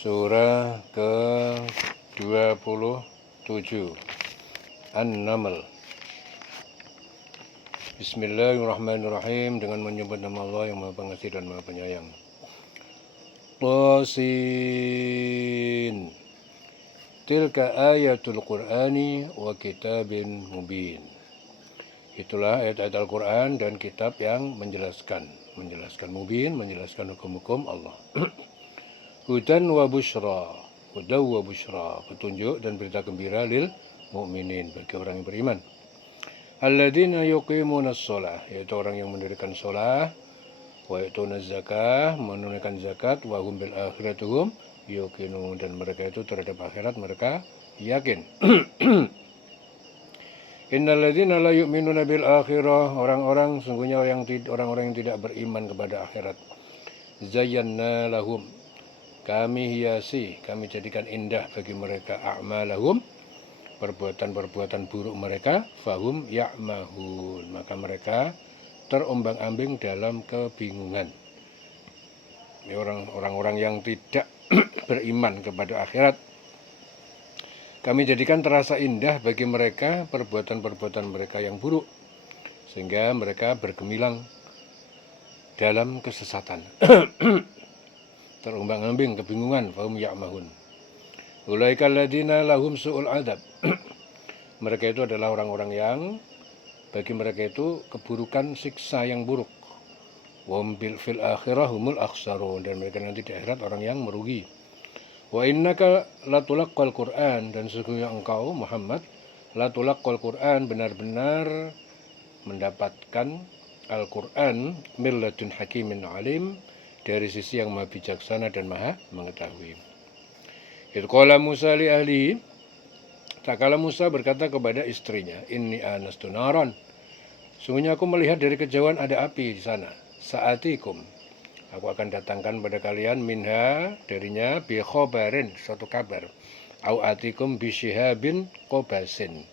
Surah ke-27 An-Naml. Bismillahirrahmanirrahim. Dengan menyebut nama Allah yang Maha Pengasih dan Maha Penyayang. Qasin. Tilka ayatul Qur'ani wa kitabin mubin. Itulah ayat-ayat Al-Quran dan kitab yang menjelaskan mubin, menjelaskan hukum-hukum Allah. Hudan wa busyra, petunjuk dan berita gembira lil mu'minin, bagi orang yang beriman. Alladzina yuqimunas shalah, yaitu orang yang mendirikan shalah, wa yu'tunaz zakah, menunaikan zakat, wa hum bil akhirati hum yuqinun, dan mereka itu terhadap akhirat mereka yakin. Innalladzina la yu'minuna bil akhirah, orang-orang sungguhnya orang-orang yang tidak beriman kepada akhirat. Zayyana lahum, kami hiasi, kami jadikan indah bagi mereka a'malahum, perbuatan-perbuatan buruk mereka, fahum ya'mahun, maka mereka terombang-ambing dalam kebingungan. Ini orang-orang yang tidak beriman kepada akhirat, kami jadikan terasa indah bagi mereka perbuatan-perbuatan mereka yang buruk, sehingga mereka bergemilang dalam kesesatan. Terombang-ambing, kebingungan, fahum ya'mahun. Ulaika alladziina lahum su'ul adzab. Mereka itu adalah orang-orang yang bagi mereka itu keburukan siksa yang buruk. Wa hum fil akhirah humul akhsarun, dan mereka nanti di akhirat orang yang merugi. Wa innaka latulaqqal Qur'an, dan sesungguhnya engkau Muhammad latulaqqal Qur'an, benar-benar mendapatkan Al-Qur'an min ladun hakimin alim, dari sisi yang maha bijaksana dan maha mengetahui. Idh qala Musa li ahlihi, tak kala Musa berkata kepada istrinya, inni anastu naran, sungguhnya aku melihat dari kejauhan ada api di sana. Sa'atikum, aku akan datangkan pada kalian minha, darinya, bi khobarin, suatu kabar. Au atikum bi syihabin qobasin,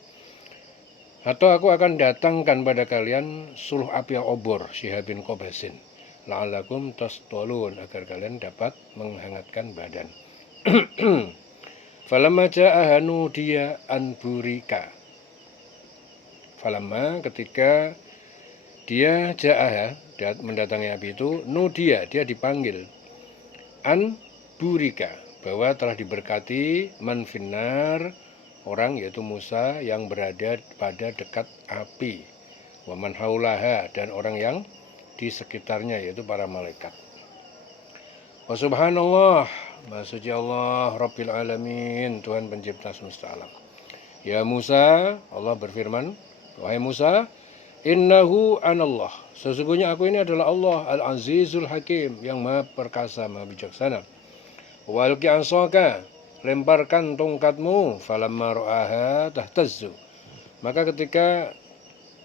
atau aku akan datangkan pada kalian suluh api yang obor, syihabin qobasin, la'alakum tastolun, agar kalian dapat menghangatkan badan. Falamma ja'aha nudiya an burika. Falamma, ketika dia ja'aha, mendatangi api itu, nudiya, dia dipanggil, an burika, bahwa telah diberkati, man finnar, orang yaitu Musa yang berada pada dekat api, wa man haulaha, dan orang yang di sekitarnya yaitu para malaikat. Wa subhanallah, maha suci Allah, Rabbil alamin, Tuhan pencipta semesta alam. Ya Musa, Allah berfirman, wahai Musa, innahu anallah, sesungguhnya aku ini adalah Allah al-azizul hakim, yang maha perkasa, maha bijaksana. Wa alqi asaka, lemparkan tongkatmu, falamma ra'aha tahtazzu, maka ketika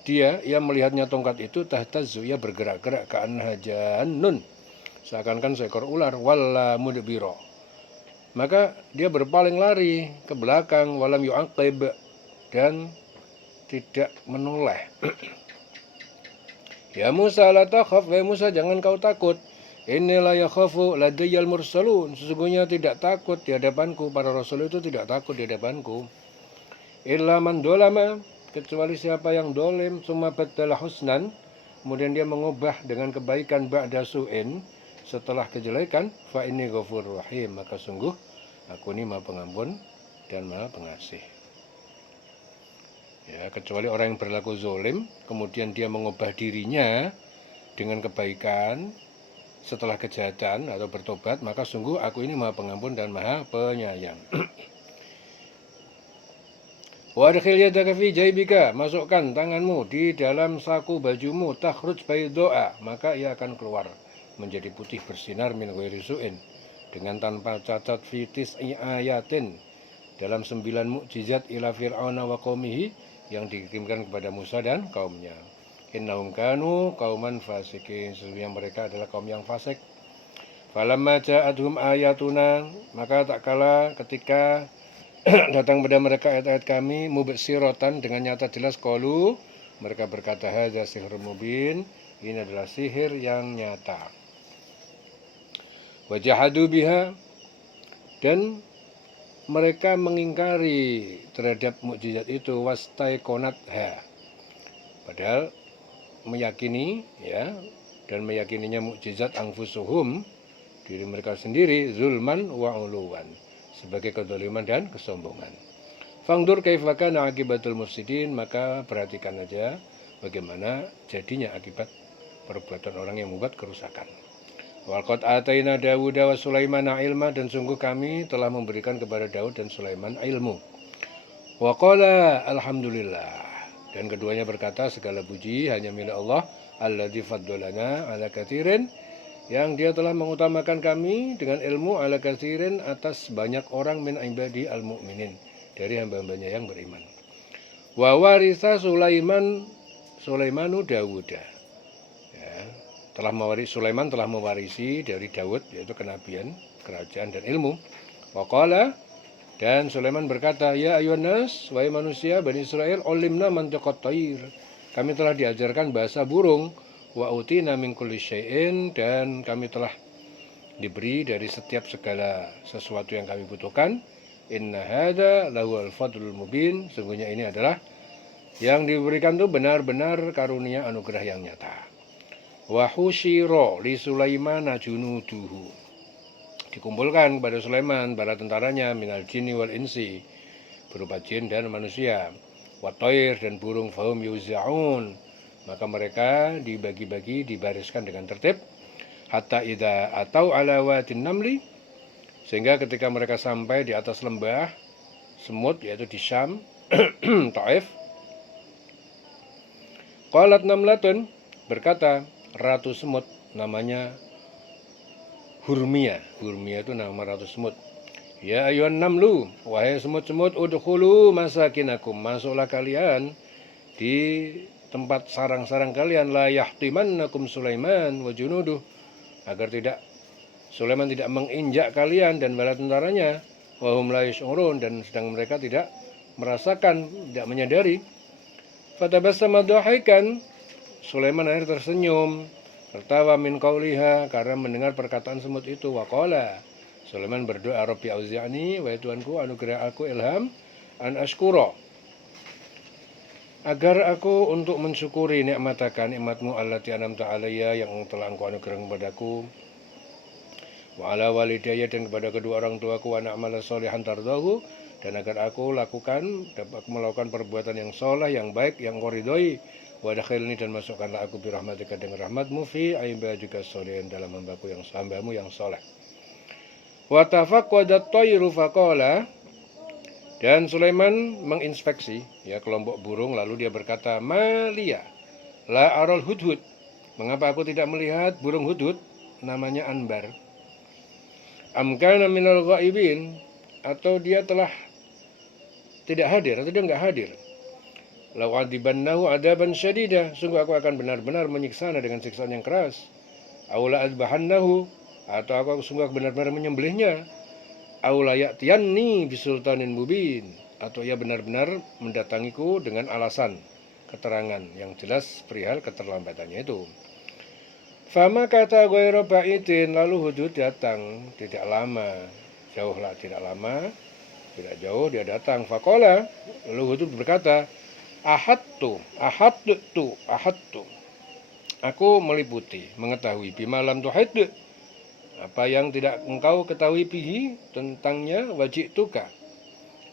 ia melihatnya tongkat itu, tahtazzu, ia bergerak-gerak, ka'annaha jannun, seakan-akan seekor ular, walla mudbiro, maka dia berpaling lari ke belakang, walam yu'aqib, dan tidak menoleh. Ya Musa la takhaf, wahai Musa jangan kau takut. Inni la yakhafu ladayyal mursalun, sesungguhnya tidak takut di hadapanku, para rasul itu tidak takut di hadapanku. Illa man dolama, kecuali siapa yang dolim, summa baddala husnan, kemudian dia mengubah dengan kebaikan, ba'da su'in, setelah kejelekan, fa inni ghafurur rahim, maka sungguh aku ini maha pengampun dan maha pengasih. Ya, kecuali orang yang berlaku zolim, kemudian dia mengubah dirinya dengan kebaikan setelah kejahatan atau bertobat, maka sungguh aku ini maha pengampun dan maha penyayang. Wa adkhil yadaka fi jaybika, masukkan tanganmu di dalam saku bajumu, takhruj bayda'a, maka ia akan keluar menjadi putih bersinar, min ghairi su'in, dengan tanpa cacat, fi tis'i ayatin, dalam 9 mukjizat, ila fir'auna wa qaumihi, yang dikirimkan kepada Musa dan kaumnya. Innahum kanu qauman fasikin, sesungguhnya mereka adalah kaum yang fasik. Falamma ja'adhum ayatuna, maka tak kala ketika datang pada mereka ayat-ayat kami, mubsiratan, dengan nyata jelas, qalu, mereka berkata, hadza sihrun mubin, ini adalah sihir yang nyata. Wajahadu biha, dan mereka mengingkari terhadap mukjizat itu, wastaiqonatha, padahal meyakini ya, dan meyakininya mukjizat anfusuhum, diri mereka sendiri, zulman wa uluwan, sebagai kezaliman dan kesombongan. Fangdur kaifa kana akibatul mufsidin, maka perhatikan aja bagaimana jadinya akibat perbuatan orang yang membuat kerusakan. Walqad ataina Dawuda wa Sulaimana ilma, dan sungguh kami telah memberikan kepada Daud dan Sulaiman ilmu. Wa qala alhamdulillah, dan keduanya berkata segala puji hanya milik Allah, alladzi faddalana ala katsirin, yang dia telah mengutamakan kami dengan ilmu ala katsirin atas banyak orang min ibadi al mu'minin, dari hamba-hambanya yang beriman. Wa warisa Sulaimanu Dawuda, Sulaiman telah mewarisi dari Daud, yaitu kenabian, kerajaan dan ilmu. Waqala, dan Sulaiman berkata, ya ayuhan nas, wahai manusia Bani Israel, ulimna mantiqat thair, kami telah diajarkan bahasa burung, wa utina min kulli syai'in, dan kami telah diberi dari setiap segala sesuatu yang kami butuhkan. Inna hadza lahuwal fadlul mubin, sungguhnya ini adalah yang diberikan itu benar-benar karunia anugerah yang nyata. Wa husyira li Sulaimana junuduhu, dikumpulkan kepada Sulaiman bala tentaranya, minal jinni wal insi, berupa jin dan manusia, wa thair, dan burung, fahum yuzaun, maka mereka dibagi-bagi, dibariskan dengan tertib, hatta idza atau ala wadin namli, sehingga ketika mereka sampai di atas lembah semut, yaitu di Syam, Taif, qalat namlatun, berkata ratu semut, namanya Hurmia. Hurmia itu nama ratu semut. Ya ayuhan namlu, wahai semut-semut, udkhulu masakinakum, masuklah kalian di tempat sarang-sarang kalian, la yahtimannakum Sulaiman wa junuduh, agar Sulaiman tidak menginjak kalian dan bala tentaranya, wa hum la yash'urun, dan sedang mereka tidak merasakan, tidak menyadari. Fatabassama dhahikan, Sulaiman akhirnya tersenyum, tertawa, min qauliha, karena mendengar perkataan semut itu. Waqala, Sulaiman berdoa, Rabbi auzi'ni, wahai Tuhanku, anugerah aku ilham, an ashkura, agar aku untuk mensyukuri nikmataka, nikmatmu, allati an'amta alayya, yang telah engkau anugerahkan kepadaku, wa ala walidayya, dan kepada kedua orang tuaku, wa na'mala sholihan tardahu, dan agar aku dapat melakukan perbuatan yang soleh, yang baik, yang engkau ridhoi, wa dakhilni, dan masukkanlah aku bi rahmatika, dengan rahmatmu, fi ibadika sholihin, dalam hambamu yang soleh. Wa tafaqqadat thayru faqala, dan Sulaiman menginspeksi ya kelompok burung, lalu dia berkata, Malia la aral hudhud, mengapa aku tidak melihat burung hudhud, namanya Anbar, amkana minal ghaibin, atau dia telah tidak hadir, atau dia enggak hadir. Lau adibannahu adaban syadida, sungguh aku akan benar-benar menyiksanya dengan siksaan yang keras. Aula adbahannahu, atau aku sungguh benar-benar menyembelihnya. Aula ya'tiyanni bisultanin mubin, atau ia benar-benar mendatangiku dengan alasan, keterangan yang jelas perihal keterlambatannya itu. Fama kata ghairu ba'idin, lalu hudud datang, tidak lama, jauhlah, tidak lama, tidak jauh dia datang. Faqala, lalu hudud berkata, ahadtu, aku meliputi, mengetahui, bimalam tuhid, apa yang tidak engkau ketahui, bihi, tentangnya, wajituka,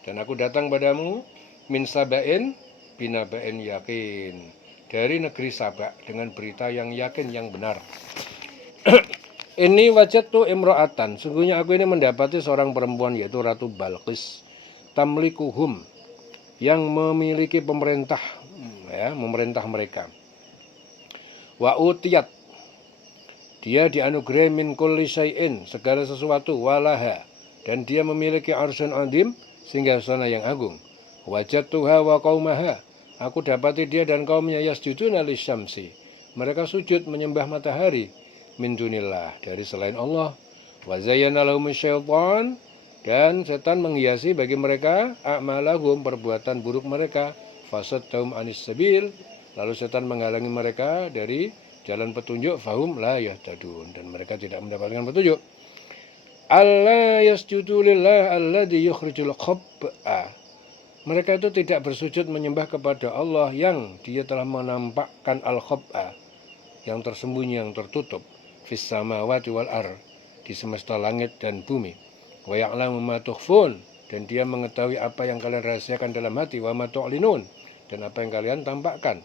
dan aku datang padamu, min sabain, binabain yakin, dari negeri Sabak, dengan berita yang yakin, yang benar. Ini wajadtu imro'atan, sungguhnya aku ini mendapati seorang perempuan, yaitu Ratu Balqis, tamlikuhum, yang memiliki pemerintah, ya, memerintah mereka. Wa utiyat, dia dianugerahi min kulli syai'in, segala sesuatu, walaha, dan dia memiliki arsyun adim, singgasana yang agung. Wajadtuha wa qaumaha, aku dapati dia dan kaumnya, yasjuduna lisyamsi, mereka sujud menyembah matahari, min dunillah, dari selain Allah. Wa zayyana lahum syaitan, dan setan menghiasi bagi mereka, a'malahum, perbuatan buruk mereka, fasaddahum anis sabil, lalu setan menghalangi mereka dari jalan petunjuk, fahum la yahtadun, dan mereka tidak mendapatkan petunjuk. alla yasjudu lillah alladzi yukhrijul khab'a. Mereka itu tidak bersujud menyembah kepada Allah yang dia telah menampakkan al-khab'a, yang tersembunyi, yang tertutup, fis samawati wal ar, di semesta langit dan bumi. Wa ya'lamu ma tukhfun, dan dia mengetahui apa yang kalian rahasiakan dalam hati, wa ma tu'linun, dan apa yang kalian tampakkan.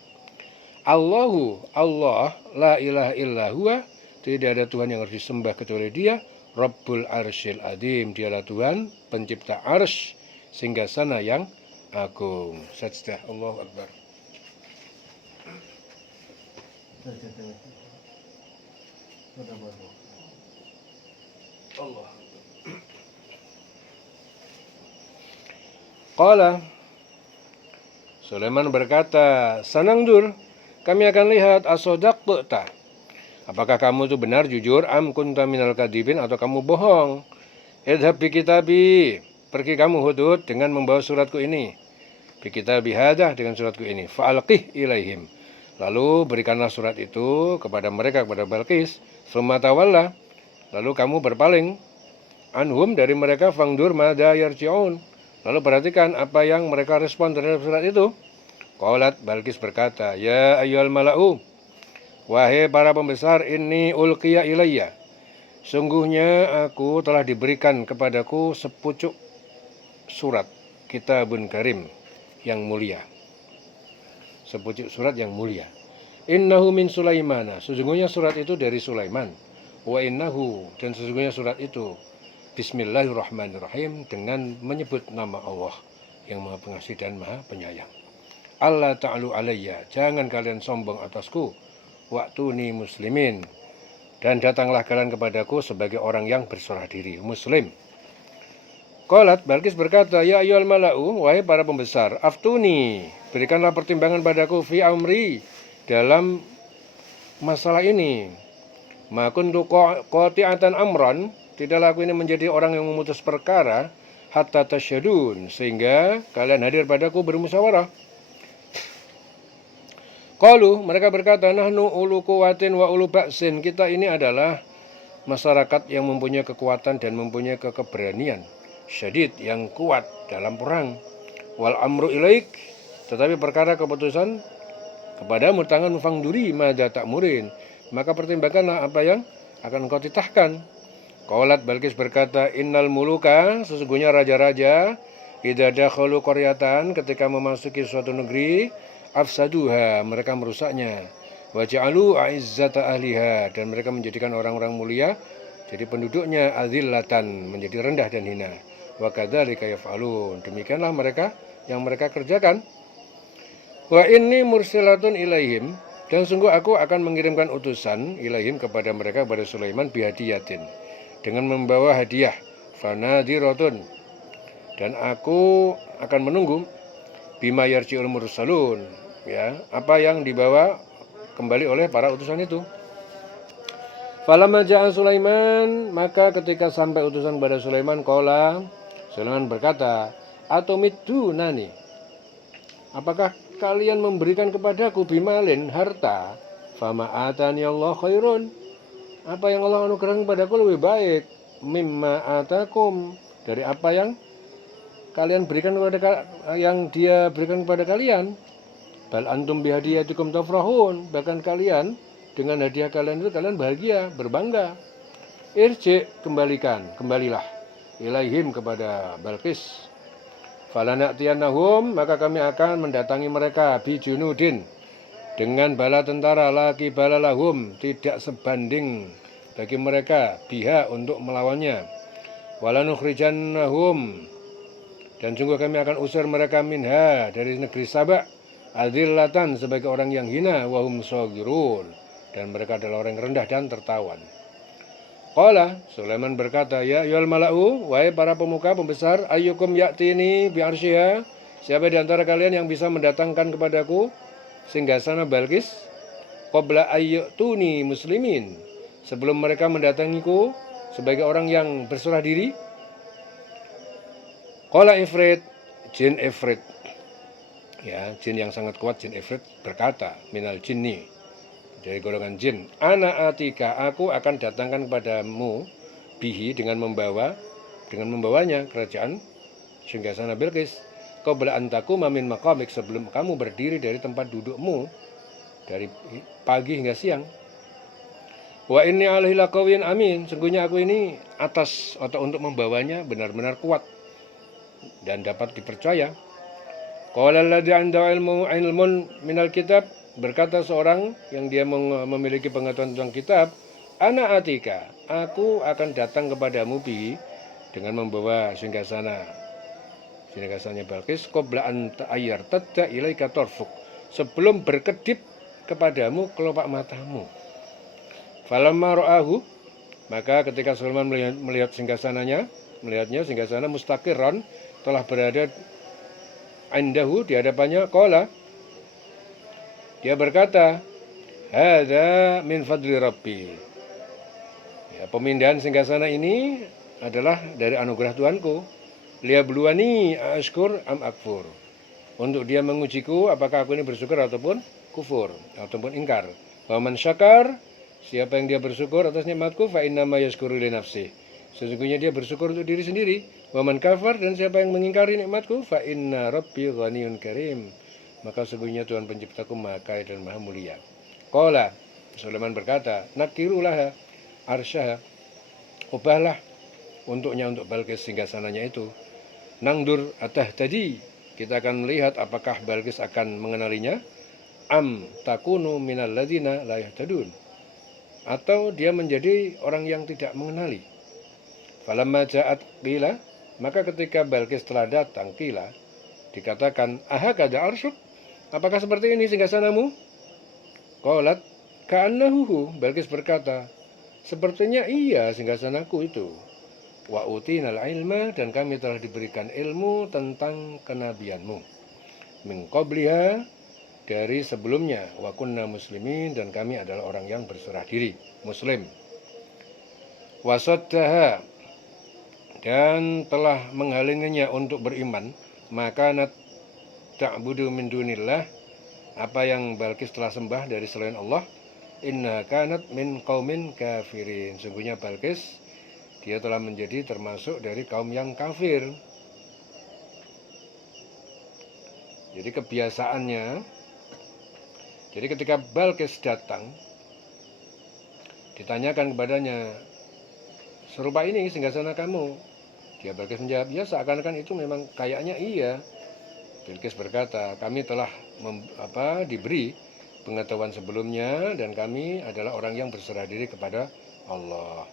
Allahu, Allah, la ilaha illa huwa, tidak ada Tuhan yang harus disembah kecuali Dia, Rabbul Arsyil Azim, dialah Tuhan pencipta arsy singgasana yang agung. Sajdah, Allahu Akbar. Allah. Qala, Sulaiman berkata, sanangdur, kami akan lihat asodaqta. Apakah kamu itu benar, jujur, am kunta minal kadibin, atau kamu bohong. Idhab bi kitabi, pergi kamu Hudhud dengan membawa suratku ini. Bi kitabi hadah, dengan suratku ini. Fa'alqih ilaihim, lalu berikanlah surat itu kepada mereka, kepada Balqis. Summa tawalla, lalu kamu berpaling. Anhum, dari mereka, fangdur madha yarji'un, lalu perhatikan apa yang mereka respon terhadap surat itu. Qalat, Balqis berkata, ya ayyuhal mala'u, wahai para pembesar, inni ulqiya ilayya, sungguhnya aku telah diberikan kepadaku sepucuk surat, kitabun karim, yang mulia. Sepucuk surat yang mulia. Innahu min Sulaimana, sesungguhnya surat itu dari Sulaiman. Wa innahu, dan sesungguhnya surat itu Bismillahirrahmanirrahim, dengan menyebut nama Allah yang Maha Pengasih dan Maha Penyayang. Allah ta'alu alayya, jangan kalian sombong atasku, waktuni muslimin, dan datanglah kalian kepadaku sebagai orang yang berserah diri, muslim. Qalat, Balqis berkata, ya ayyuhal mala'u, wahai para pembesar, aftuni, berikanlah pertimbangan padaku, fi amri, dalam masalah ini. Ma kuntu qati'atan amran, tidaklah aku ini menjadi orang yang memutus perkara, hatta tasyadun, sehingga kalian hadir padaku bermusyawarah. Qalu, mereka berkata, nahnu ulu quwatin wa ulu ba'sin, kita ini adalah masyarakat yang mempunyai kekuatan dan mempunyai keberanian, syadid, yang kuat dalam perang. Wal amru ilaik, tetapi perkara keputusan kepadamu, tangan fangduri madza ta'murin, maka pertimbangkanlah apa yang akan engkau titahkan. Qalat, Balqis berkata, innal muluka, sesungguhnya raja-raja, idza dakhalu qaryatan, ketika memasuki suatu negeri, afsaduha, mereka merusaknya. Wa ja'alu a'izzata ahliha, dan mereka menjadikan orang-orang mulia jadi penduduknya azillatan, menjadi rendah dan hina. Wa kadzalika yaf'alun, demikianlah mereka yang mereka kerjakan. Wa inni mursilatun ilaihim, dan sungguh aku akan mengirimkan utusan ilaihim kepada mereka, kepada Sulaiman, bihadiyatin, dengan membawa hadiah, fanadiratun, dan aku akan menunggu, bima yarji'ul mursalun, ya, apa yang dibawa kembali oleh para utusan itu. Falamma ja'a Sulaiman, maka ketika sampai utusan pada Sulaiman, qala, Sulaiman berkata, atumidu nani, apakah kalian memberikan kepadaku bimalin, harta, fama atani Allah khairun, apa yang Allah anugerahkan kepadaku lebih baik, mimma atakum, dari apa yang kalian berikan kepada, yang dia berikan kepada kalian. Bal antum bihadiyatikum tafrahun, bahkan kalian dengan hadiah kalian itu kalian bahagia, berbangga. Irji, kembalilah ilaihim, kepada Balqis. Falana'tiyannahum, maka kami akan mendatangi mereka, bijunudin, dengan bala tentara, laki bala lahum, tidak sebanding bagi mereka, biha, untuk melawannya. Walanukhrijannahum, dan sungguh kami akan usir mereka minha, dari negeri Sabak, adillatan, sebagai orang yang hina, wahum shagirun, dan mereka adalah orang rendah dan tertawan. Qala, Sulaiman berkata, ya ayyuhal mala'u, wahai para pemuka pembesar, ayyukum ya'tini bi'arsyiha, siapa di antara kalian yang bisa mendatangkan kepadaku singgasana Balqis, qabla ayyutuni muslimin, sebelum mereka mendatangiku sebagai orang yang berserah diri. Qala Ifrit, jin Ifrit, ya, jin yang sangat kuat, jin Ifrit berkata, minal jinni, dari golongan jin, ana atika, aku akan datangkan kepadamu bihi dengan membawanya kerajaan singgasana Bilqis, qabla an taquma min maqamik, sebelum kamu berdiri dari tempat dudukmu dari pagi hingga siang. Wa inni alaihi laqawiyyun amin, sungguhnya aku ini atas atau untuk membawanya benar-benar kuat dan dapat dipercaya. Qala alladzi 'indahu ilmun minal kitab, berkata seorang yang dia memiliki pengetahuan tentang kitab, ana atika, aku akan datang kepadamu bi dengan membawa singgasananya Bilqis, qabla an ta'ayyar tadda ilaika tarfuk, sebelum berkedip kepadamu kelopak matamu. Falamma ra'ahu, maka ketika Sulaiman melihatnya singgasana mustaqirran, telah berada indahu, di hadapannya, qala, dia berkata, hadza min fadli rabbi. Ya, pemindahan singgasana ini adalah dari anugerah Tuhanku. Liyabluwani ashkur am akfur, untuk dia mengujiku apakah aku ini bersyukur ataupun kufur ataupun ingkar. Wa man syakar, siapa yang dia bersyukur atas nikmatku, fa innama yashkuru li nafsi, sesungguhnya dia bersyukur untuk diri sendiri. Wa man kafar, dan siapa yang mengingkari nikmatku, fa inna rabbi ghaniyyun karim, maka sesungguhnya Tuhan penciptaku maha kaya dan maha mulia. Qala, Sulaiman berkata, nakirulah arsyaha, ubahlah untuknya, untuk Bilqis singgasananya itu. Nangdur atah tadi, kita akan melihat apakah Bilqis akan mengenalinya. Am takunu minal ladzina la yahtadun, atau dia menjadi orang yang tidak mengenali. Falamma ja'at qila, maka ketika Bilqis telah datang, qila, dikatakan, ahakadha arsyuk, apakah seperti ini singgasanamu? Qalat ka'annahu, Bilqis berkata, sepertinya iya singgasanaku itu. Wa utinal ilma, dan kami telah diberikan ilmu tentang kenabianmu. Min qabliha, dari sebelumnya. Wa kunna muslimin, dan kami adalah orang yang berserah diri, muslim. Wa saddaha, dan telah menghalanginya untuk beriman. Maka ta'budu min dunillah, apa yang Bilqis telah sembah dari selain Allah. Inna kanat min qaumin kafirin, sungguhnya Bilqis, dia telah menjadi termasuk dari kaum yang kafir. Jadi kebiasaannya, jadi ketika Bilqis datang, ditanyakan kepadanya, serupa ini singgasana kamu? Dia Bilqis menjawab, ya seakan-akan itu memang kayaknya iya. Bilqis berkata, kami telah diberi pengetahuan sebelumnya, dan kami adalah orang yang berserah diri kepada Allah.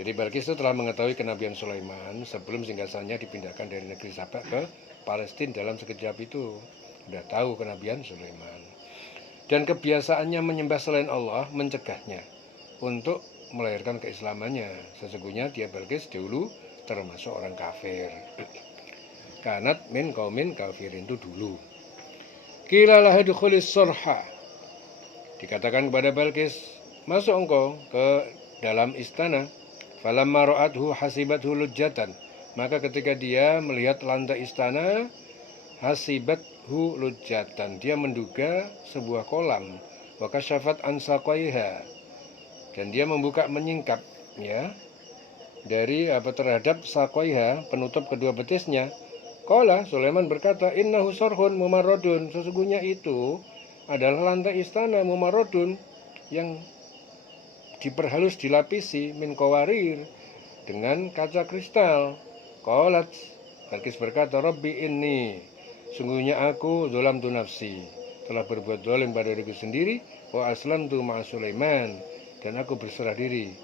Jadi Bilqis itu telah mengetahui kenabian Sulaiman sebelum singgasananya dipindahkan dari negeri Saba ke Palestina dalam sekejap itu. Sudah tahu kenabian Sulaiman. Dan kebiasaannya menyembah selain Allah mencegahnya untuk melahirkan keislamannya. Sesungguhnya dia Bilqis dulu termasuk orang kafir. Kanat min qaumin kafirin, itu dulu. Qila laha dukhulis sarha, dikatakan kepada Bilqis, masuk engkau ke dalam istana. Falamma ra'athu hasibathu lujjatan, maka ketika dia melihat lantai istana, hasibathu lujjatan, dia menduga sebuah kolam. Wa kasyafat an saqaiha, dan dia membuka menyingkap, ya, dari terhadap saqaiha, penutup kedua betisnya. Qala, Sulaiman berkata, innahu sarhun mumarradun, sesungguhnya itu adalah lantai istana mumarradun, yang diperhalus, dilapisi, min qawarir, dengan kaca kristal. Qalat, Bilqis berkata, Rabbi inni, sungguhnya aku zalamtu nafsi, telah berbuat zalim pada diriku sendiri, wa aslamtu ma'a Sulaiman, dan aku berserah diri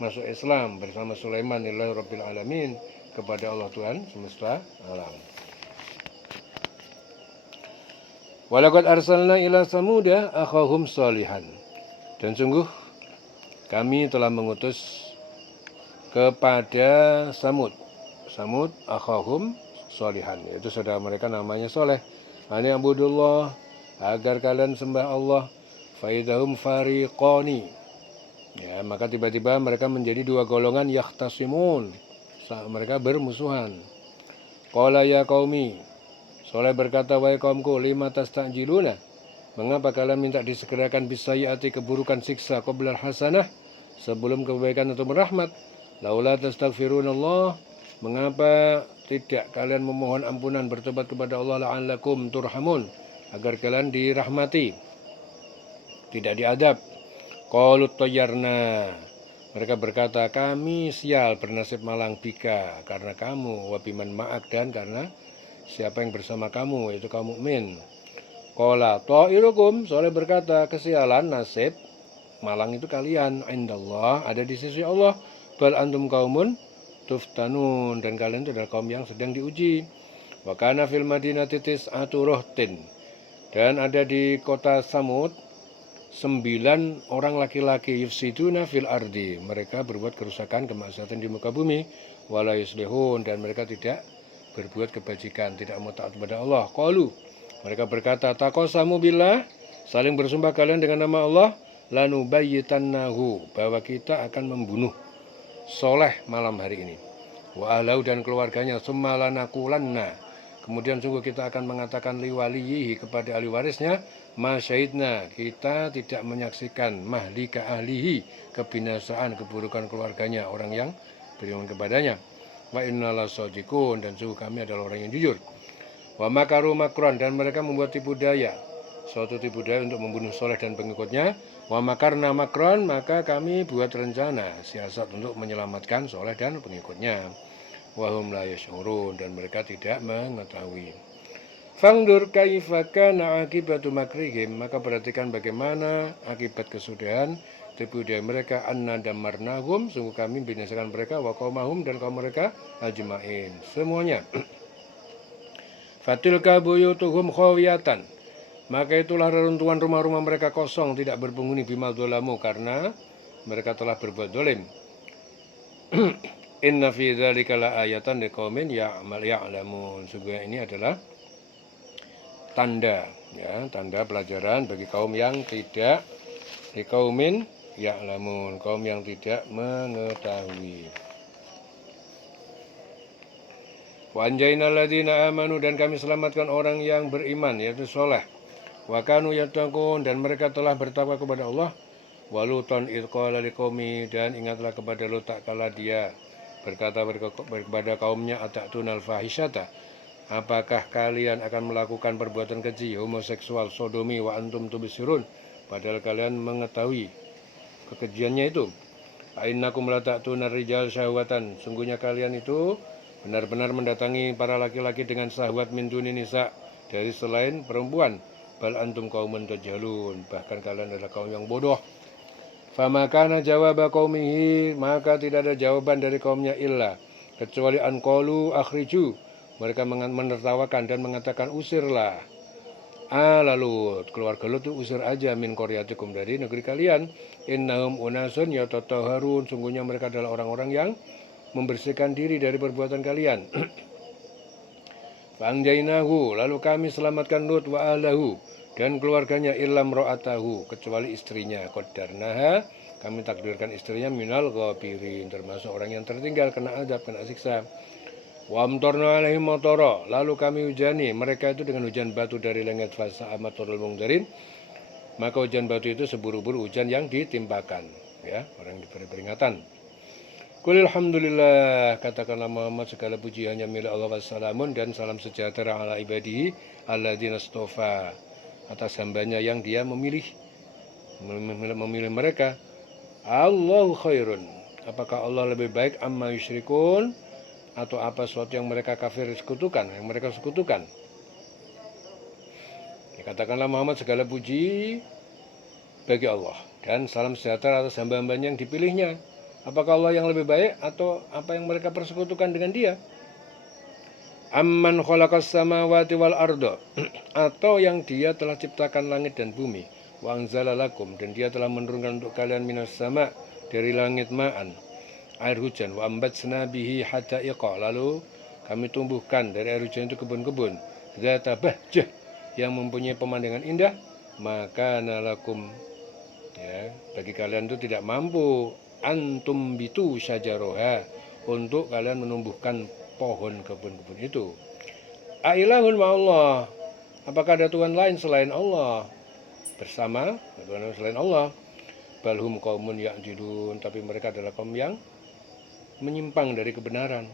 masuk Islam bersama Sulaiman lillahi rabbil alamin, kepada Allah Tuhan semesta alam. Walaqad arsalna ila samuda akhahum salihan, dan sungguh kami telah mengutus kepada Samud akhahum salihan, yaitu saudara mereka namanya Soleh. Ani abudullah, agar kalian sembah Allah. Faidahum fariqani, ya, maka tiba-tiba mereka menjadi dua golongan, yahtasimun, mereka bermusuhan. Qala ya qaumi, Soleh berkata, wahai kaumku, lima tastajiluna, mengapa kalian minta disegerakan bisayati, keburukan siksa, qoblal hasanah, sebelum kebaikan atau merahmat. Laula tastaghfirunallah, mengapa tidak kalian memohon ampunan bertobat kepada Allah la'allakum turhamun, agar kalian dirahmati, tidak diadab. Qalut tayyarna, mereka berkata, kami sial bernasib malang bika karena kamu, wa biman ma'ak, dan karena siapa yang bersama kamu, yaitu kaum mukmin. Qala ta'irukum, Soleh berkata, kesialan nasib malang itu kalian, indallah, ada di sisi Allah. Bal antum kaumun tuftanun, dan kalian itu adalah kaum yang sedang diuji. Wa kana fil madinati tis'atu ruhtin, dan ada di kota Samud 9 orang laki-laki, yufsiduna fil ardi, mereka berbuat kerusakan, kemaksiatan di muka bumi, wala yuslihun, dan mereka tidak berbuat kebajikan, tidak mau taat kepada Allah. Qalu, mereka berkata, taqasamu billah, saling bersumpah kalian dengan nama Allah, lanubayyitannahu, bahwa kita akan membunuh Soleh malam hari ini, wa ahlahu, dan keluarganya, summa lanaqulanna, kemudian sungguh kita akan mengatakan liwaliyihi, kepada ahli warisnya, ma syahidna, kita tidak menyaksikan mahlika ahlihi, kebinasaan, keburukan keluarganya, orang yang beriman kepadanya. Wa inna lasadiqun, dan sungguh kami adalah orang yang jujur. Wa makaru makron, dan mereka membuat tipu daya, suatu tipu daya untuk membunuh Soleh dan pengikutnya. Wa makarna makron, maka kami buat rencana, siasat untuk menyelamatkan Soleh dan pengikutnya. Wa hum la yash'urun, dan mereka tidak mengetahui. Fangdur kaifa kana akibatu makrihim, maka perhatikan bagaimana akibat kesudahan tipu daya mereka. Anna damarnahum, sungguh kami binasakan mereka, wa qaumahum, dan kaum mereka, ajmain, semuanya. Fatilka buyutuhum khawiyatan, maka itulah reruntuhan rumah-rumah mereka kosong, tidak berpenghuni, bima dzalamu, karena mereka telah berbuat zalim. Inna fi dzalika laayatan liqaumin ya'lamun, sungguh ini adalah tanda, ya, tanda pelajaran bagi kaum yang tidak, liqaumin ya'lamun, kaum yang tidak mengetahui. Wa anjaynal ladzina amanu, dan kami selamatkan orang yang beriman, yaitu Soleh. Wa kanu yattaqun, dan mereka telah bertakwa kepada Allah. Wa lutan idh qala liqaumi, dan ingatlah kepada Lut tak kala dia berkata kepada kaumnya, atatuna al-fahisyata, apakah kalian akan melakukan perbuatan keji, homoseksual, sodomi, wa antum tubsirun, padahal kalian mengetahui kekejiannya itu. Innakum la ta'tuna rijal syahwatan, sungguhnya kalian itu benar-benar mendatangi para laki-laki dengan syahwat min duni nisa, dari selain perempuan. Bal antum qaumun tajhalun, bahkan kalian adalah kaum yang bodoh. Fama kana jawaba qaumihi, maka tidak ada jawaban dari kaumnya illa, kecuali an qalu akhriju, mereka menertawakan dan mengatakan, usirlah lalu keluarga Lut itu usir aja, min qaryatikum, dari negeri kalian. Innahum unasun yatatahharun, sungguhnya mereka adalah orang-orang yang membersihkan diri dari perbuatan kalian. Fa'angjainahu, lalu kami selamatkan Lut, wa ahlahu, dan keluarganya, illam ra'atahu, kecuali istrinya, qaddarnaha, kami takdirkan istrinya, minal ghabirin, termasuk orang yang tertinggal, kena azab, kena siksa. Wa amtarna alaihim matara, lalu kami hujani mereka itu dengan hujan batu dari langit, fasa amaturul mungdarin, maka hujan batu itu seburu-buru hujan yang ditimpakan, ya, orang diberi peringatan. Qul alhamdulillah, katakanlah Muhammad, segala puji hanya milik Allah, wassalamun, dan salam sejahtera ala ibadihi alladzina astofa, atas hambanya yang dia memilih mereka. Allahu khairun, apakah Allah lebih baik, amma yusyrikun, atau apa sesuatu yang mereka kafir sekutukan, yang mereka sekutukan. Ya, katakanlah Muhammad, segala puji bagi Allah, dan salam sejahtera atas hamba-hambanya yang dipilihnya. Apakah Allah yang lebih baik atau apa yang mereka persekutukan dengan dia? Amman khalaqas samawati wal arda, atau yang dia telah ciptakan langit dan bumi. Wa anzala lakum, dan dia telah menurunkan untuk kalian minas sama, dari langit ma'an, air hujan. Wa ambatsna bihi hadaiqa, lalu kami tumbuhkan dari air hujan itu kebun-kebun. Zata bahjah, yang mempunyai pemandangan indah. Maka nalakum, ya, bagi kalian itu tidak mampu, antum bitu syajaroha, untuk kalian menumbuhkan pohon kebun-kebun itu. Ailahun ma'allah, apakah ada Tuhan lain selain Allah, bersama Tuhan selain Allah. Balhum qaumun ya'dilun, tapi mereka adalah kaum yang menyimpang dari kebenaran.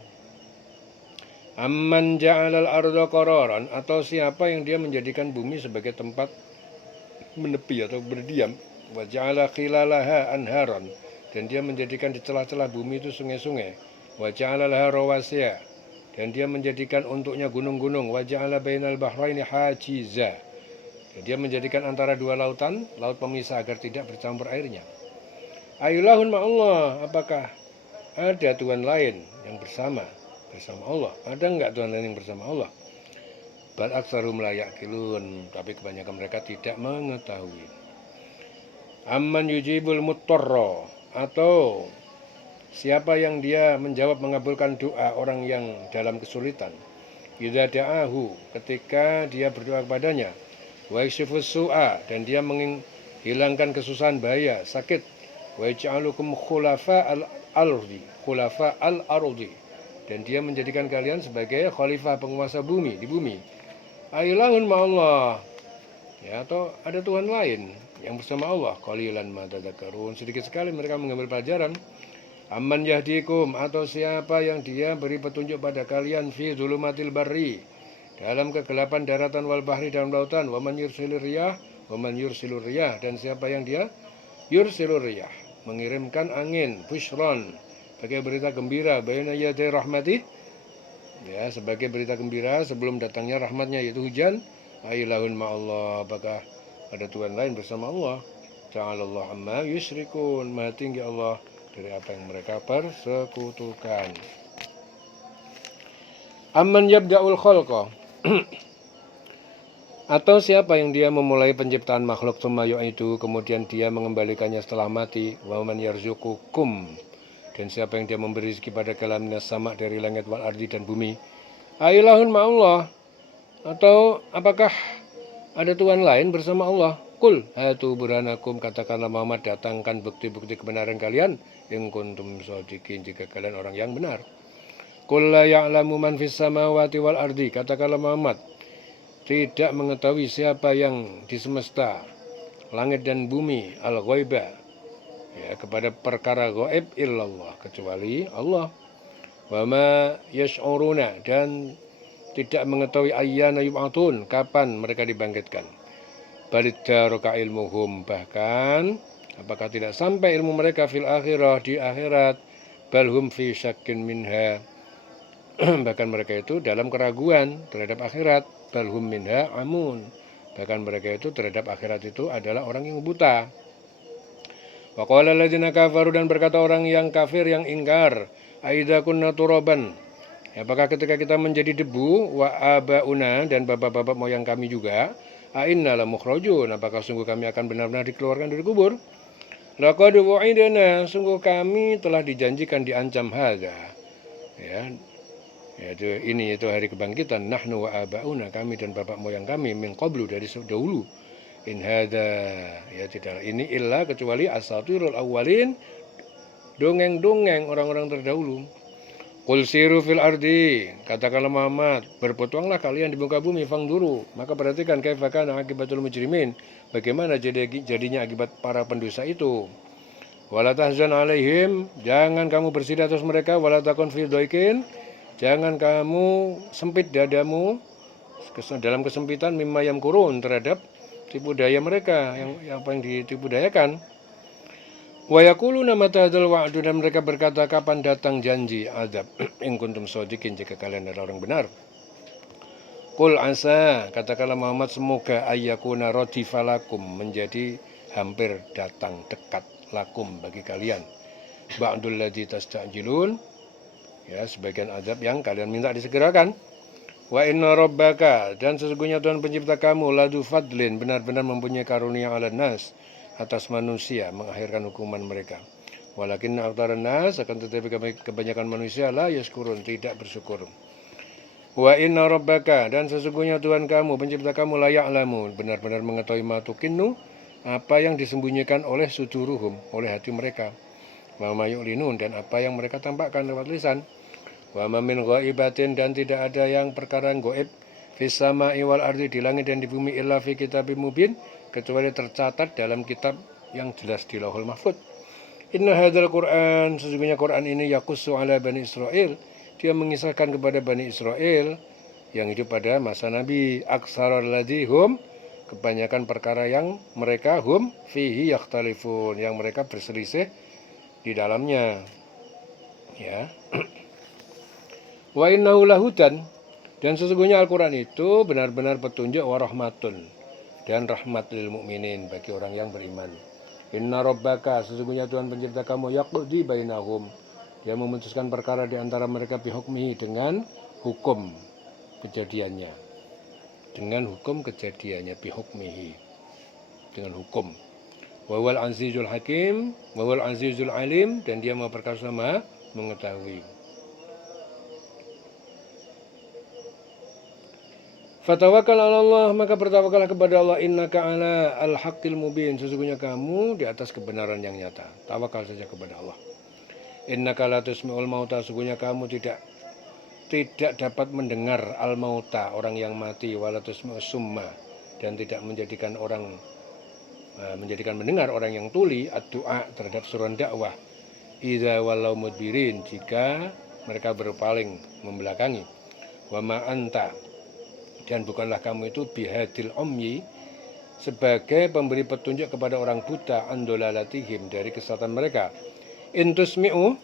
Amman ja'alal arda qararan, atau siapa yang dia menjadikan bumi sebagai tempat menepi atau berdiam. Wa ja'ala khilalaha anharan, dan dia menjadikan di celah-celah bumi itu sungai-sungai. Wa ja'ala laha rawasiya, dan dia menjadikan untuknya gunung-gunung. Wa ja'ala bainal bahraini hajiza, dan dia menjadikan antara dua lautan laut pemisah agar tidak bercampur airnya. Ayulahun ma'allah, apakah ada Tuhan lain yang bersama Allah? Ada enggak Tuhan lain yang bersama Allah? Bal aktsarum la yaqilun, tapi kebanyakan mereka tidak mengetahui. Amman yujibul muttarra, atau siapa yang dia menjawab mengabulkan doa orang yang dalam kesulitan. Idza da'ahu, ketika dia berdoa kepadanya. Wa yakshifus su'a, dan dia menghilangkan kesusahan bahaya, sakit. Wa yaj'alukum khulafa al-ardi, dan dia menjadikan kalian sebagai khalifah penguasa bumi, di bumi. Ailahun ma'allah, ya, atau ada Tuhan lain yang bersama Allah. Qalilan ma tadhakkarun, sedikit sekali mereka mengambil pelajaran. Amman yahdikum, atau siapa yang dia beri petunjuk pada kalian fi dzulumatil barri, dalam kegelapan daratan, wal bahri, dalam lautan. Wa man yursilur riyah, dan siapa yang dia yursilur riyah, mengirimkan angin, bushron, sebagai berita gembira, bayna yaday rahmatih, ya, sebagai berita gembira sebelum datangnya rahmatnya, yaitu hujan. Ailahun ma'allah, apakah ada Tuhan lain bersama Allah? Ta'alallah amma yusyrikun, maha tinggi Allah dari apa yang mereka persekutukan. Amman yabda'ul khalqa, atau siapa yang dia memulai penciptaan makhluk, tsumma yu'idu, kemudian dia mengembalikannya setelah mati. Wa man yarzuqukum, dan siapa yang dia memberi rezeki pada kalian minas sama, dari langit, wal ardi, dan bumi. Ailahun ma'allah, atau apakah ada Tuhan lain bersama Allah? Qul hatu burhanakum, katakanlah Muhammad, datangkan bukti-bukti kebenaran kalian, in kuntum shadiqin, jika kalian orang yang benar. Qul la ya'lamu man fis samawati wal ardi, katakanlah Muhammad, tidak mengetahui siapa yang di semesta, langit dan bumi, al-ghaiba, ya, kepada perkara gaib, illallah, kecuali Allah. Wa ma yash'uruna, dan tidak mengetahui ayyana yub'atun, kapan mereka dibangkitkan. Baliddaroka ilmuhum, bahkan apakah tidak sampai ilmu mereka fil akhirah, di akhirat. Balhum fi syakkin minha, bahkan mereka itu dalam keraguan terhadap akhirat. Balhum minha amun, bahkan mereka itu terhadap akhirat itu adalah orang yang buta. Wa qala alladziina kafaru, dan berkata orang yang kafir yang ingkar, aidza kunna turaban, apakah ketika kita menjadi debu, wa abauna, dan bapak-bapak moyang kami juga, ainna la mukhrajun, apakah sungguh kami akan benar-benar dikeluarkan dari kubur? Laqad wu'idna, sungguh kami telah dijanjikan, diancam, hadza, ya, yaitu ini, itu hari kebangkitan. Nahnu wa abauna, kami dan bapak moyang kami, min qablu, dari dahulu. In hadza, ya, tidak ini illa, kecuali asatirul awwalin, dongeng-dongeng orang-orang terdahulu. Qul siru fil ardi, katakanlah Muhammad, berpetuanglah kalian di muka bumi, fangduru, maka perhatikan, kaifa kana akibatul mujrimin, bagaimana jadinya akibat para pendosa itu. Wala tahzan alaihim, jangan kamu bersedih atas mereka. Wala takun fi dhaikin, jangan kamu sempit dadamu dalam kesempitan, mimma yamkurun, terhadap tipu daya mereka, yang apa yang ditipu dayakan. Wa yaquluna mata hadzal wa'du, dan mereka berkata, kapan datang janji azab, in kuntum shadiqin, jika kalian adalah orang benar. Qul asa, katakanlah Muhammad, semoga ayyakuna radifalakum, menjadi hampir datang, dekat, lakum, bagi kalian, ba'dul ladzi tastajilun, ya, sebagian azab yang kalian minta disegerakan. Wa inna rabbaka, dan sesungguhnya Tuhan pencipta kamu, ladu fadlin, benar-benar mempunyai karunia ala nas, atas manusia, mengakhirkan hukuman mereka. Walakin aktaran nas, akan tetapi kebanyakan manusia la yaskurun, tidak bersyukur. Wa inna rabbaka, dan sesungguhnya Tuhan kamu, pencipta kamu, la ya'lamu, benar-benar mengetahui ma tukinnu, apa yang disembunyikan oleh suduruhum, oleh hati mereka. Wa ma yu'linun, dan apa yang mereka tampakkan lewat lisan. Wa ma min ghaibatin, dan tidak ada yang perkara gaib, fis sama'i wal ardi, di langit dan di bumi, illa fi kitabim mubin, kecuali tercatat dalam kitab yang jelas di Lauhul Mahfuz. Inna hadzal Qur'an, sesungguhnya Quran ini yaqussu ala Bani Israel, dia mengisahkan kepada Bani Israel yang hidup pada masa Nabi, aksarul ladzi hum, kebanyakan perkara yang mereka hum fihi yakhtalifun, yang mereka berselisih di dalamnya. Ya. Wa innahu lahudan, dan sesungguhnya Al-Qur'an itu benar-benar petunjuk wa rahmatun, dan rahmat lil mukminin, bagi orang yang beriman. Inna rabbaka, sesungguhnya Tuhan pencipta kamu, yaqdi bainahum, dia memutuskan perkara di antara mereka bihukmihi, dengan hukum kejadiannya. Dengan hukum kejadiannya, bihukmihi, dengan hukum. Wawal azizul hakim, wawal azizul alim, dan dia maha perkasa maha mengetahui. Fatawakal ala Allah, maka bertawakallah kepada Allah, innaka ala al-haqqil mubin, sesungguhnya kamu di atas kebenaran yang nyata. Tawakal saja kepada Allah. Innaka la tusmi'ul mauta, sesungguhnya kamu tidak dapat mendengar al-mauta, orang yang mati, wala tusmi'us summa, dan tidak menjadikan mendengar orang yang tuli, ad-du'a, terhadap suruhan dakwah, idza walau mudbirin, jika mereka berpaling membelakangi. Wa ma anta, dan bukanlah kamu itu bihadil umyi, sebagai pemberi petunjuk kepada orang buta, andolalatihim, dari kesesatan mereka. Intusmi'u,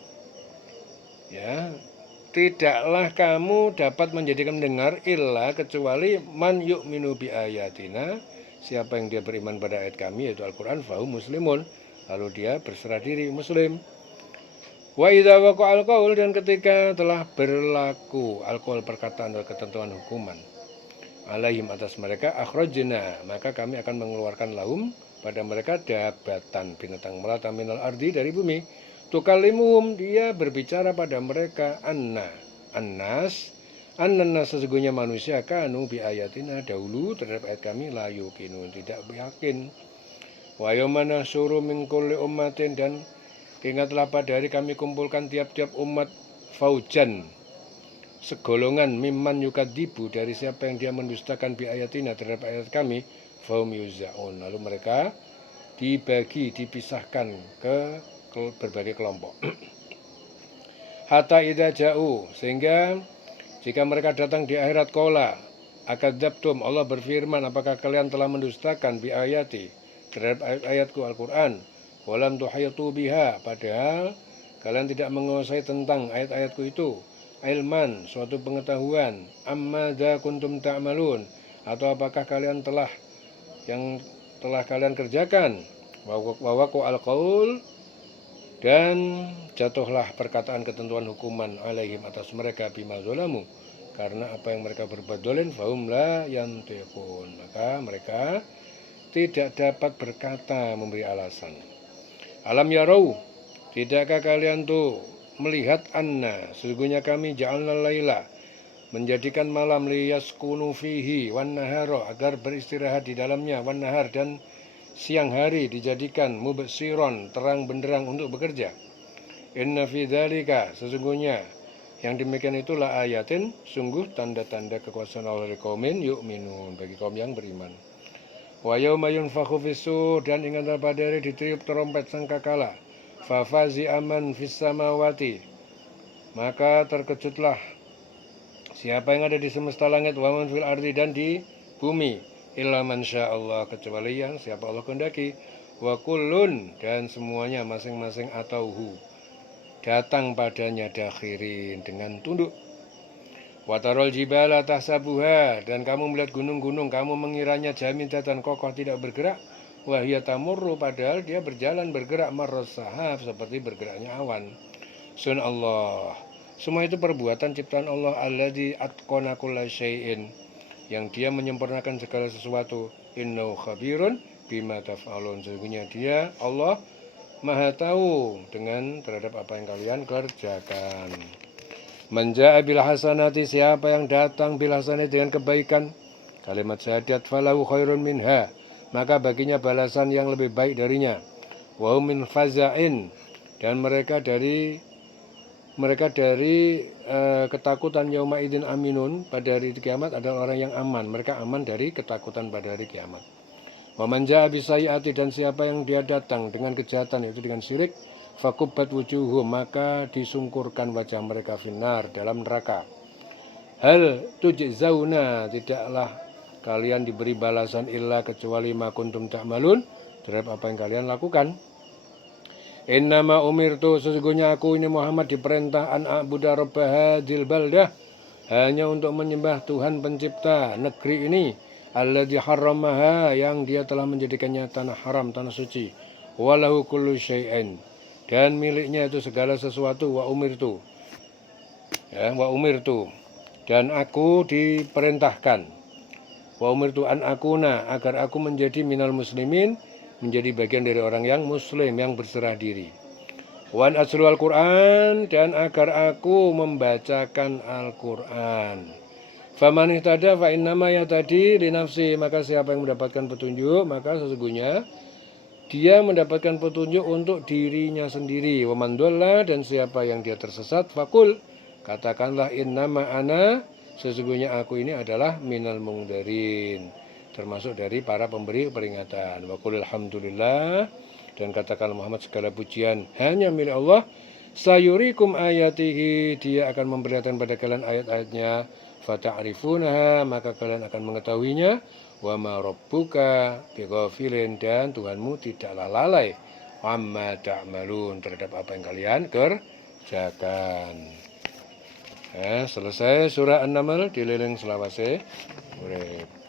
ya, tidaklah kamu dapat menjadikan mendengar, illa, kecuali man yu'minu bi ayatina, siapa yang dia beriman pada ayat kami, yaitu Al-Quran, fahum muslimun, lalu dia berserah diri muslim. Wa idza waqa'al qaul, dan ketika telah berlaku al-qaul, perkataan atau ketentuan hukuman, alaihim, atas mereka, akhrajna, maka kami akan mengeluarkan lahum, pada mereka, dabatan, binatang melata, minal ardi, dari bumi, tukalimuhum, dia berbicara pada mereka, annas, sesungguhnya manusia, kanu bi ayatina, dahulu terhadap ayat kami, la yuqinun, tidak yakin. Wa yaumana suruh min kulli ummatin, dan ingatlah pada hari kami kumpulkan tiap-tiap umat, faujan, segolongan, mimman yukadzibu, dari siapa yang dia mendustakan bi ayatina, terhadap ayat kami, faum yuzaun, lalu mereka dipisahkan ke berbagai kelompok. Hatta idza ja'u, sehingga jika mereka datang di akhirat, qala akadzabtum, Allah berfirman, apakah kalian telah mendustakan bi ayati, terhadap ayat-ayatku Al-Qur'an, walam tuhayatu biha, padahal kalian tidak menguasai tentang ayat-ayatku itu, ilman, suatu pengetahuan, amma dza kuntum ta'malun, atau apakah kalian telah kalian kerjakan, wa waqa'al al-qaul, dan jatuhlah perkataan ketentuan hukuman, alaihim, atas mereka, bima zalamu, karena apa yang mereka berbuat dolim, fahum la yantiqun, maka mereka tidak dapat berkata, memberi alasan. Alam yarau, tidakkah kalian tuh melihat, anna, sesungguhnya kami, ja'alna laila, menjadikan malam, liyaskunu fihi, wan nahara, agar beristirahat di dalamnya, wan nahar, dan siang hari dijadikan, mubsiron, terang benderang untuk bekerja. Inna fi dzalika, sesungguhnya yang demikian itulah ayatin, sungguh tanda-tanda kekuasaan Allah, liqaumin yu'minun, bagi kaum yang beriman. Wa yauma yunfakhu fis-sur, dan ingatlah pada hari ditiup trompet sangkakala, fa fazi'a man fis samawati, maka terkejutlah siapa yang ada di semesta langit, wa man fil ardi, dan di bumi, illa man sya'allah, kecuali yang siapa Allah kehendaki, wa kullun, dan semuanya masing-masing, atauhu, datang padanya, dakhirin, dengan tunduk. Watarol jibala tahsabuha, dan kamu melihat gunung-gunung, kamu mengiranya jamidatan, kokoh, tidak bergerak, wahya tamurru, padahal dia berjalan bergerak, marras sahab, seperti bergeraknya awan. Sun Allah, semua itu perbuatan ciptaan Allah, alladzi atqana kulla syai'in, yang dia menyempurnakan segala sesuatu, innahu khabirun bima taf'alun, sesungguhnya dia, Allah, maha tahu dengan terhadap apa yang kalian kerjakan. Menja'a bil hasanati, siapa yang datang bil hasanati, dengan kebaikan, kalimat syahadat, falahu khairun minha, maka baginya balasan yang lebih baik darinya. Wa hum min faza'in, dan mereka dari ketakutan, yauma idzin aminun, pada hari kiamat adalah orang yang aman, mereka aman dari ketakutan pada hari kiamat. Wa man ja'a bis sayyi'ati, dan siapa yang dia datang dengan kejahatan, yaitu dengan syirik, Fakubbat wujuhum, maka disungkurkan wajah mereka finnar, dalam neraka. Hal tujzauna, tidaklah kalian diberi balasan illa kecuali ma kuntum ta'malun, terhadap apa yang kalian lakukan. Innama umirtu, sesungguhnya aku ini Muhammad diperintah an a'budu rabba hadhil baldah, hanya untuk menyembah Tuhan pencipta negeri ini, alladzi harramaha, yang dia telah menjadikannya tanah haram, tanah suci, walahu kullu syai'in, dan miliknya itu segala sesuatu, wa umirtu, dan aku diperintahkan, wa umirtu an akuna, agar aku menjadi minal muslimin, menjadi bagian dari orang yang muslim, yang berserah diri. Wan asru al-Quran, dan agar aku membacakan Al-Quran. Faman ihtada fa innama yahtadi li nafsi, maka siapa yang mendapatkan petunjuk, maka sesungguhnya dia mendapatkan petunjuk untuk dirinya sendiri. Wa man dhalla, dan siapa yang dia tersesat, fakul, katakanlah innama ana, sesungguhnya aku ini adalah minal mungdarin, termasuk dari para pemberi peringatan. Wa qul alhamdulillah, dan katakan Muhammad segala pujian hanya milik Allah. Sayurikum ayatihi, dia akan memperlihatkan pada kalian ayat-ayatnya. Fata'rifunaha, maka kalian akan mengetahuinya. Wa ma rabbuka bighafilin, dan Tuhanmu tidaklah lalai amma ta'malun, terhadap apa yang kalian kerjakan. Selesai surah An-Naml, dililing selawase urip.